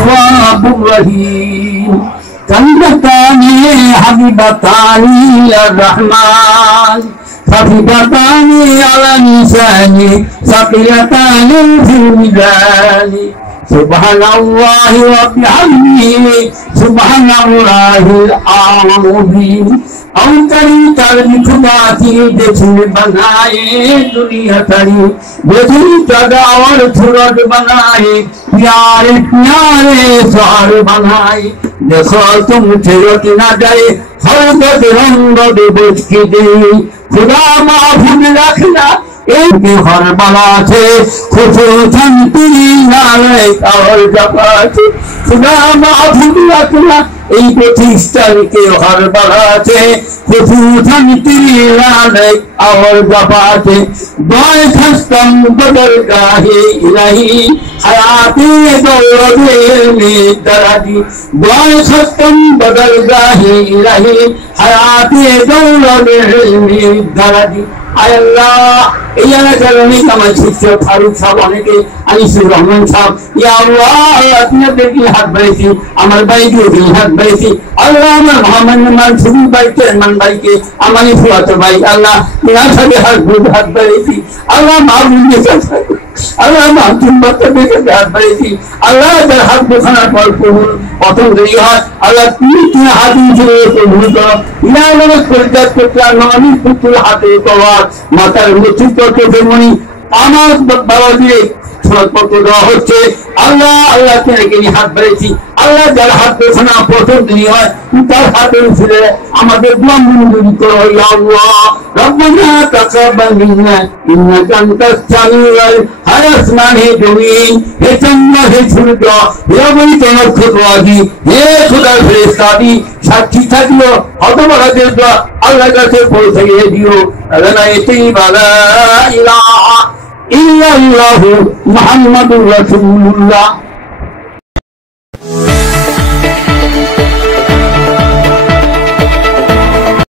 তাওয়াবুর রহিম। কান্দাতানি হাবিবাতানি ইলার রহমান, খাফিফাতানি আলা নিসানি, সাকিলাতানি ফিল মিজানি। সুবহানাল্লাহি ওয়া বিহামদিহি, সুবহানাল্লাহিল আযীম। अंतरी तरनी खुदा की देखिन बनाए दुनिया तरी, देखिन जगह और थुरद बनाए, प्यारे प्यारे सार बनाए। देखो तुम चलत ना जाए हर गद रंग बुझ की दे, खुदा माफूज रखना एक हर बला थे खुशूसन तेरी नाले और जबात। खुदा माफूज रखना এই প্রতিষ্ঠানকে হর বাড়াতে, খুশুসান তেরি নালে और जबाते। दुआएं खस्तम बदल गाहे इलाही, हयाते दौलते में दराजी। दुआएं खस्तम बदल गाहे इलाही, हयाते दौलते में दराजी। आय अल्लाह এই এলাকার অনেক আমার শিক্ষক ফারুক সাহেব, অনেকে আনিসুর রহমান সাহেব, ইয়া আল্লাহ আপনাদেরকে হাত বাড়িয়েছি, আমার ভাইকে হাত বাড়িয়েছি আল্লাহ, আমার মোহাম্মদ ছবি ভাইকে মান ভাইকে, আমার ফুয়াতো ভাই আল্লাহ তিনার সাথে হাত বাড়িয়েছি আল্লাহ, মাহবুবকে আল্লাহ মাহতুম বাচ্চাদের সাথে হাত বাড়িয়েছি আল্লাহ, যার হাত বোখানোর পর কবুল প্রথম দেরি হয় আল্লাহ, তুমি তিনা হাত হিসেবে কবুল করো। ইয়া আল্লাহ পরিত্যাগ করতে আমি পুতুল হাতে কওয়ার মাতার মৃত্যু মনি আমার বাবা দিয়ে সনদপত্র দেওয়া হচ্ছে আল্লাহ, আল্লাহ থেকে হাত বাড়িয়েছি আল্লাহ, যার হাত বোখানা প্রথম দেরি হয় তার হাতে ছিল আমাদের মঞ্জুর করো ইয়া আল্লাহ। রব্বানা তাকাব্বাল মিন্না ইন্নাকা আনতাস সামিউল হার আসমানে জমিন। হে চন্দ্র, হে সূর্য, হে অগণিত নক্ষত্র আদি, হে খোদার ফেরেশতাদি সাক্ষী থাকিও হতভাগাদের দোয়া আল্লাহর কাছে পৌঁছে দিও। আল্লাহ এতেই বালা ইলাহা ইল্লাল্লাহু মুহাম্মাদুর রাসূলুল্লাহ।